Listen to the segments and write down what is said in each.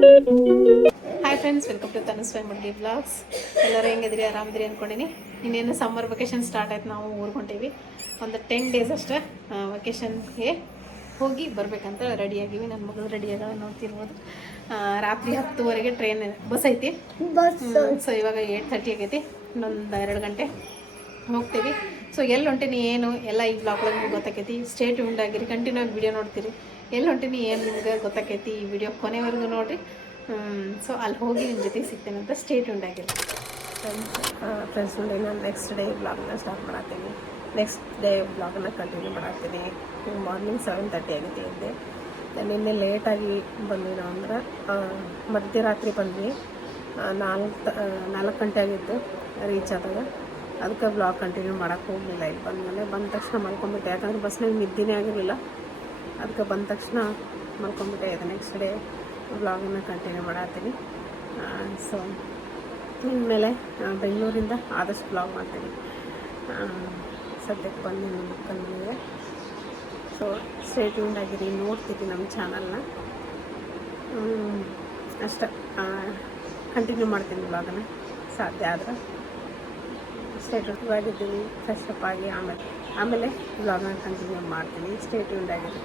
Hi friends, welcome to Tanuswamy Mudgi vlogs. ಎಲ್ಲರೂ ಹೆಂಗಿದ್ರಿ, ಆರಾಮಿದ್ರಿ ಅಂದ್ಕೊಂಡಿನಿ. ಇನ್ನೇನು ಸಮ್ಮರ್ ವೆಕೇಷನ್ ಸ್ಟಾರ್ಟ್ ಆಯ್ತು. ನಾವು ಊರಿಗೆ ಹೊಂಟೀವಿ. ಒಂದು 10 ಡೇಸ್ ಅಷ್ಟೇ ವೆಕೇಷನ್ಗೆ ಹೋಗಿ ಬರಬೇಕಂತ ರೆಡಿಯಾಗಿವಿ. ನನ್ನ ಮಗಳು ರೆಡಿಯಾಗ ನೋಡ್ತಿರ್ಬೋದು. ರಾತ್ರಿ 10:30ಗೆ ಟ್ರೈನ್ ಬಸ್ ಐತಿ. ಸೊ ಇವಾಗ 8:30 ಆಗೈತಿ. ಇನ್ನೊಂದು 2 ಗಂಟೆ ಹೋಗ್ತೀವಿ. ಸೊ ಎಲ್ಲಿ ಹೊಂಟೀನಿ ಏನು ಎಲ್ಲ ಈ ಬ್ಲಾಗ್ ಒಳಗೆ ನಿಮ್ಗೆ ಗೊತ್ತಾಕೈತಿ. ಸ್ಟೇ ಟ್ಯೂನ್ಡ್ ಆಗಿರಿ, ಕಂಟಿನ್ಯೂ ಆಗಿ ವಿಡಿಯೋ ನೋಡ್ತೀರಿ. ಎಲ್ಲಿ ಹೊಂಟೀನಿ ಏನು ನಿಮ್ಗೆ ಗೊತ್ತಾಕೈತಿ. ಈ ವಿಡಿಯೋ ಕೊನೆವರೆಗೂ ನೋಡಿರಿ. ಸೊ ಅಲ್ಲಿ ಹೋಗಿ ನಿಮ್ಮ ಜೊತೆಗೆ ಸಿಗ್ತೇನೆ ಅಂತ ಸ್ಟೇ ಟ್ಯೂನ್ಡ್ ಆಗಿರಿ ಫ್ರೆಂಡ್ಸ್. ನಾನು ನೆಕ್ಸ್ಟ್ ಡೇ ಬ್ಲಾಗ್ನ ಸ್ಟಾರ್ಟ್ ಮಾಡತ್ತೀನಿ. ನೆಕ್ಸ್ಟ್ ಡೇ ಬ್ಲಾಗನ್ನ ಕಂಟಿನ್ಯೂ ಮಾಡತ್ತೀನಿ. ಮಾರ್ನಿಂಗ್ 7:30 ಆಗೈತಿ ಇದ್ದೆ. ನಿನ್ನೆ ಲೇಟಾಗಿ ಬಂದ್ವಿ ನಾವು. ಅಂದ್ರೆ ಮಧ್ಯರಾತ್ರಿ ಬಂದ್ವಿ. 4 ಗಂಟೆ ಆಗಿತ್ತು ರೀಚ್ ಆದಾಗ. ಅದಕ್ಕೆ ಬ್ಲಾಗ್ ಕಂಟಿನ್ಯೂ ಮಾಡೋಕ್ಕೆ ಹೋಗಲಿಲ್ಲ. ಇಲ್ಲಿ ಬಂದ ತಕ್ಷಣ ಮಲ್ಕೊಂಡ್ಬಿಟ್ಟೆ. ಯಾಕಂದ್ರೆ ಬಸ್ನಾಗ ನಿದ್ದೆನೇ ಆಗಿರಲಿಲ್ಲ. ಅದಕ್ಕೆ ಬಂದ ತಕ್ಷಣ ಮಲ್ಕೊಂಡ್ಬಿಟ್ಟೆ. ಇದು ನೆಕ್ಸ್ಟ್ ಡೇ ಬ್ಲಾಗನ್ನು ಕಂಟಿನ್ಯೂ ಮಾಡತ್ತೀನಿ. ಸೊ ಇನ್ಮೇಲೆ ಬೆಂಗಳೂರಿಂದ ಆದಷ್ಟು ಬ್ಲಾಗ್ ಮಾಡ್ತೀನಿ. ಸದ್ಯಕ್ಕೆ ಬಂದು ನಿಮ್ಮ ಮಕ್ಕಳಿಗೆ. ಸೊ ಸ್ಟೇ ಟ್ಯೂನ್ಡ್ ಆಗಿರಿ, ನೋಡ್ತೀವಿ ನಮ್ಮ ಚಾನಲ್ನ. ಅಷ್ಟೇ, ಕಂಟಿನ್ಯೂ ಮಾಡ್ತೀನಿ ಬ್ಲಾಗನ್ನು ಸಾಧ್ಯ ಆದ್ರೆ. ಸ್ಟೇ ಟ್ಯೂನ್ಡ್ ಆಗಿದ್ದೀನಿ. ಫ್ರೆಶ್ ಅಪ್ ಆಗಿ ಆಮೇಲೆ ಬ್ಲಾಗನ್ನ ಕಂಟಿನ್ಯೂ ಮಾಡ್ತೀನಿ. ಸ್ಟೇ ಟ್ಯೂನ್ಡ್ ಆಗಿರಿ.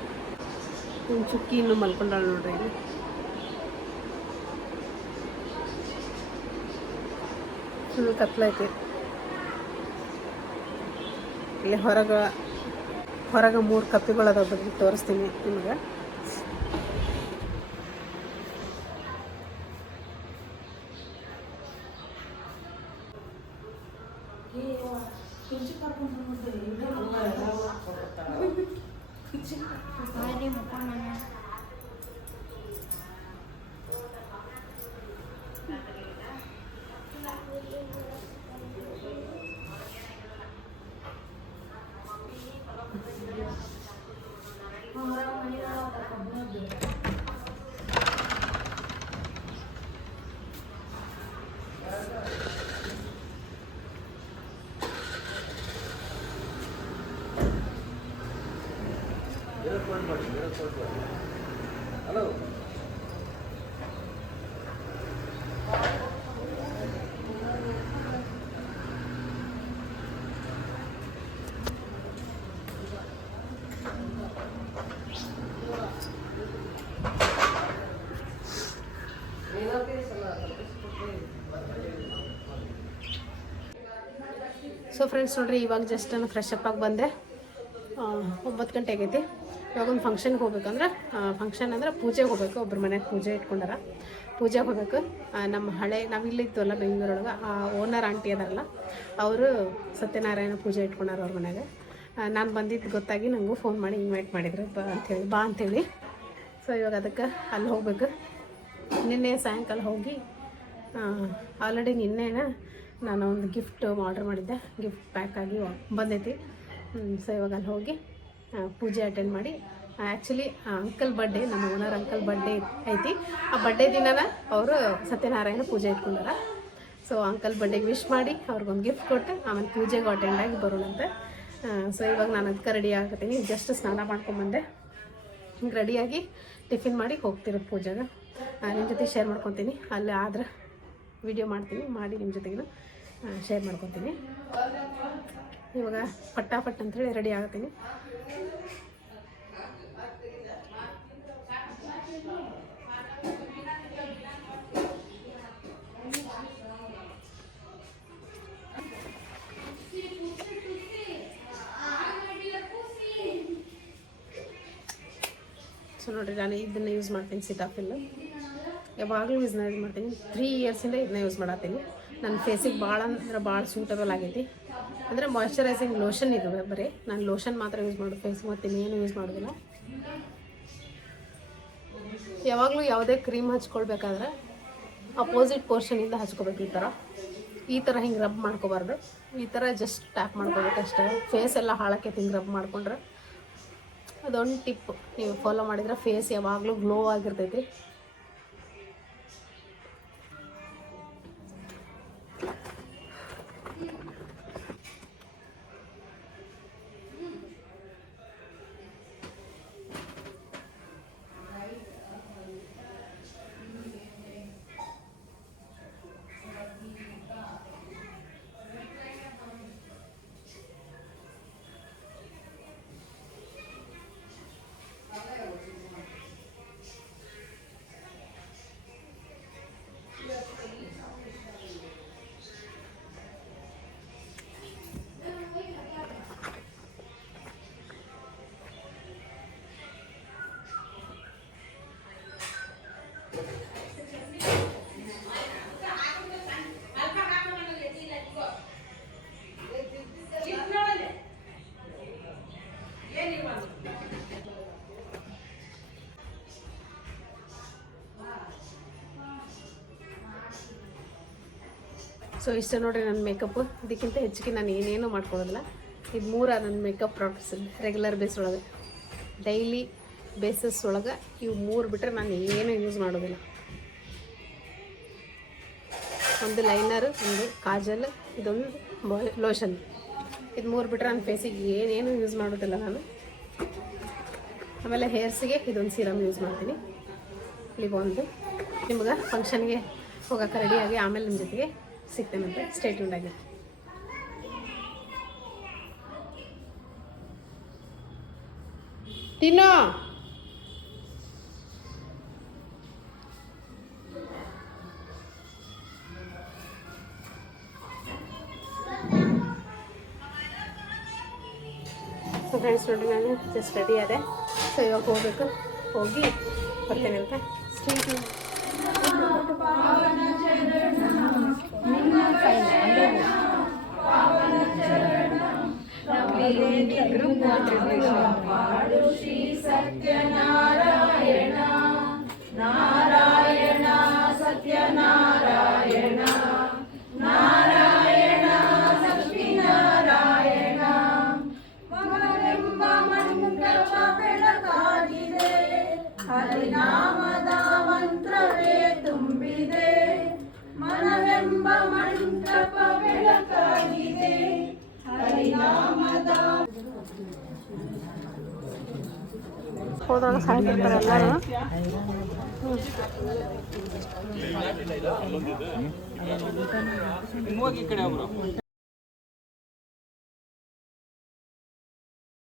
ಚುಕ್ಕಿ ಇನ್ನೂ ಮಲ್ಕೊಂಡಾಳು ನೋಡ್ರಿ. ಇಲ್ಲಿ ಫುಲ್ ಕತ್ಲೈತಿ. ಇಲ್ಲಿ ಹೊರಗೆ 3 ಕಪ್ಪಿಗಳದ ಬಗ್ಗೆ ತೋರಿಸ್ತೀನಿ ನಿಮಗೆ. ಹಲೋ, ಸೊ ಫ್ರೆಂಡ್ಸ್ ನೋಡ್ರಿ, ಇವಾಗ ಜಸ್ಟ್ ನಾನು ಫ್ರೆಶ್ ಅಪ್ ಆಗಿ ಬಂದೆ. 9 ಗಂಟೆ ಆಗೈತಿ. ಇವಾಗ ಒಂದು ಫಂಕ್ಷನ್ಗೆ ಹೋಗ್ಬೇಕಂದ್ರೆ, ಫಂಕ್ಷನ್ ಅಂದ್ರೆ ಪೂಜೆಗೆ ಹೋಗ್ಬೇಕು. ಒಬ್ಬರು ಮನೆಗೆ ಪೂಜೆ ಇಟ್ಕೊಂಡಾರ. ಪೂಜೆಗೆ ಹೋಗ್ಬೇಕು. ನಮ್ಮ ನಾವಿಲ್ಲಿತ್ತಲ್ಲ ಬೆಂಗಳೂರೊಳಗೆ, ಆ ಓನರ್ ಆಂಟಿ ಅದಾರಲ್ಲ, ಅವರು ಸತ್ಯನಾರಾಯಣ ಪೂಜೆ ಇಟ್ಕೊಂಡಾರ ಅವ್ರ ಮನೆಯಾಗ. ನಾನು ಬಂದಿದ್ದು ಗೊತ್ತಾಗಿ ನನಗೂ ಫೋನ್ ಮಾಡಿ ಇನ್ವೈಟ್ ಮಾಡಿದ್ರು, ಬಾ ಅಂಥೇಳಿ. ಸೊ ಇವಾಗ ಅದಕ್ಕೆ ಅಲ್ಲಿ ಹೋಗ್ಬೇಕು. ನಿನ್ನೆ ಸಾಯಂಕಾಲ ಹೋಗಿ ಆಲ್ರೆಡಿ ನಿನ್ನೆನ ನಾನು ಒಂದು ಗಿಫ್ಟ್ ಆರ್ಡ್ರ್ ಮಾಡಿದ್ದೆ. ಗಿಫ್ಟ್ ಪ್ಯಾಕ್ ಆಗಿ ಬಂದೈತಿ. ಸೊ ಇವಾಗ ಅಲ್ಲಿ ಹೋಗಿ ಪೂಜೆ ಅಟೆಂಡ್ ಮಾಡಿ. ಆ್ಯಕ್ಚುಲಿ ಅಂಕಲ್ ಬರ್ಡೇ, ನಮ್ಮ ಓನರ್ ಅಂಕಲ್ ಬರ್ಡೇ ಐತಿ. ಆ ಬರ್ಡೇ ದಿನನ ಅವರು ಸತ್ಯನಾರಾಯಣ ಪೂಜೆ ಇಟ್ಕೊಂಡಾರ. ಸೊ ಅಂಕಲ್ ಬರ್ಡೇಗೆ ವಿಶ್ ಮಾಡಿ ಅವ್ರಿಗೊಂದು ಗಿಫ್ಟ್ ಕೊಟ್ಟು ಆಮೇಲೆ ಪೂಜೆಗೆ ಅಟೆಂಡ್ ಆಗಿ ಬರೋಣಂತೆ. ಸೊ ಇವಾಗ ನಾನು ಅದಕ್ಕೆ ರೆಡಿ ಆಗತ್ತೀನಿ. ಜಸ್ಟ್ ಸ್ನಾನ ಮಾಡ್ಕೊಂಬಂದೆ. ಹಿಂಗೆ ರೆಡಿಯಾಗಿ ಟಿಫಿನ್ ಮಾಡಿ ಹೋಗ್ತಿರೋ ಪೂಜೆಗೆ. ನಿಮ್ಮ ಜೊತೆ ಶೇರ್ ಮಾಡ್ಕೊತೀನಿ. ಅಲ್ಲಿ ಆದ್ರೆ ವಿಡಿಯೋ ಮಾಡ್ತೀನಿ, ಮಾಡಿ ನಿಮ್ಮ ಜೊತೆಗೂ ಶೇರ್ ಮಾಡ್ಕೊತೀನಿ. ಇವಾಗ ಪಟ್ಟಾಪಟ್ ಅಂಥೇಳಿ ರೆಡಿ ಆಗ್ತೀನಿ. ಸೊ ನೋಡಿರಿ, ನಾನು ಇದನ್ನು ಯೂಸ್ ಮಾಡ್ತೀನಿ. ಸಿಟಾಫಿಲ್ ಯಾವಾಗಲೂ ಯೂಸ್ ಮಾಡ್ತೀನಿ. 3 ಇಯರ್ಸಿಂದ ಇದನ್ನ ಯೂಸ್ ಮಾಡತ್ತೀನಿ. ನನ್ನ ಫೇಸಿಗೆ ಭಾಳ ಅಂದ್ರೆ ಭಾಳ ಸೂಟಬಲ್ ಆಗೈತಿ. ಅಂದರೆ ಮಾಯ್ಶ್ಚರೈಸಿಂಗ್ ಲೋಷನ್ ಇದು ಬರೀ. ನಾನು ಲೋಷನ್ ಮಾತ್ರ ಯೂಸ್ ಮಾಡೋದು ಫೇಸ್ಗೆ, ಮತ್ತು ಇನ್ನೇನು ಯೂಸ್ ಮಾಡೋದಿಲ್ಲ. ಯಾವಾಗಲೂ ಯಾವುದೇ ಕ್ರೀಮ್ ಹಚ್ಕೊಳ್ಬೇಕಾದ್ರೆ ಅಪೋಸಿಟ್ ಪೋರ್ಷನಿಂದ ಹಚ್ಕೋಬೇಕು. ಈ ಥರ ಹಿಂಗೆ ರಬ್ ಮಾಡ್ಕೋಬಾರ್ದು. ಈ ಥರ ಜಸ್ಟ್ ಟ್ಯಾಪ್ ಮಾಡ್ಕೋಬೇಕಷ್ಟೇ. ಫೇಸ್ ಎಲ್ಲ ಹಾಳಾಕೈತಿ ಹಿಂಗೆ ರಬ್ ಮಾಡ್ಕೊಂಡ್ರೆ. ಅದೊಂದು ಟಿಪ್ ನೀವು ಫಾಲೋ ಮಾಡಿದ್ರೆ ಫೇಸ್ ಯಾವಾಗಲೂ ಗ್ಲೋ ಆಗಿರ್ತೈತಿ. ಸೊ ಇಷ್ಟ ನೋಡಿರಿ ನನ್ನ ಮೇಕಪ್. ಇದಕ್ಕಿಂತ ಹೆಚ್ಚಿಗೆ ನಾನು ಏನೇನೂ ಮಾಡ್ಕೊಳ್ಳೋದಿಲ್ಲ. ಇದು 3 ನನ್ನ ಮೇಕಪ್ ಪ್ರಾಡಕ್ಟ್ಸ್ ರೆಗ್ಯುಲರ್ ಬೇಸ್ ಒಳಗೆ, ಡೈಲಿ ಬೇಸಸ್ ಒಳಗೆ ಇವು 3 ಬಿಟ್ಟರೆ ನಾನು ಏನೂ ಯೂಸ್ ಮಾಡೋದಿಲ್ಲ. ಒಂದು ಲೈನರ್, ಒಂದು ಕಾಜಲ್, ಇದೊಂದು ಲೋಷನ್. ಇದು 3 ಬಿಟ್ಟರೆ ನನ್ನ ಫೇಸಿಗೆ ಏನೇನು ಯೂಸ್ ಮಾಡೋದಿಲ್ಲ ನಾನು. ಆಮೇಲೆ ಹೇರ್ಸಿಗೆ ಇದೊಂದು ಸೀರಮ್ ಯೂಸ್ ಮಾಡ್ತೀನಿ. ಒಂದು ನಿಮ್ಗೆ ಫಂಕ್ಷನ್ಗೆ ಹೋಗೋಕೆ ರೆಡಿಯಾಗಿ ಆಮೇಲೆ ನಿಮ್ಮ ಜೊತೆಗೆ ಸಿಗ್ತೇನಂತೆ. ಸ್ಟೇ ಟ್ಯೂನ್ಡ್ ಆಗಿ. ತಿನ್ನೋ ಸೊ ಫ್ರೆಂಡ್ಸ್ ನೋಡಿ, ನಾನು ಜಸ್ಟ್ ರೆಡಿ ಆದೆ. ಸೊ ಇವಾಗ ಹೋಗ್ಬೇಕು, ಹೋಗಿ ಬರ್ತೇನೆ ಅಂತ. Stay tuned. ಶ್ರೀ ಸತ್ಯನಾರಾಯಣ ನಾರಾಯಣ ಸತ್ಯನಾರಾಯಣ ನಾರಾಯಣ ಲಕ್ಷ್ಮೀನಾರಾಯಣ ಮಗನೆಂಬ ಮಂತ್ರವ ಬೆಳಕಾಗಿದೆ, ಹರಿನಾಮದ ಮಂತ್ರವೇ ತುಂಬಿದೆ. ಮನವೆಂಬ ಮಂಟಪ ಬೆಳಕಾಗಿದೆ, ಹರಿನಾಮದ ಹೋದೊಳಗೆ ಸಾಯ್ತಿರ್ತಾರೆ ಎಲ್ಲರೂ.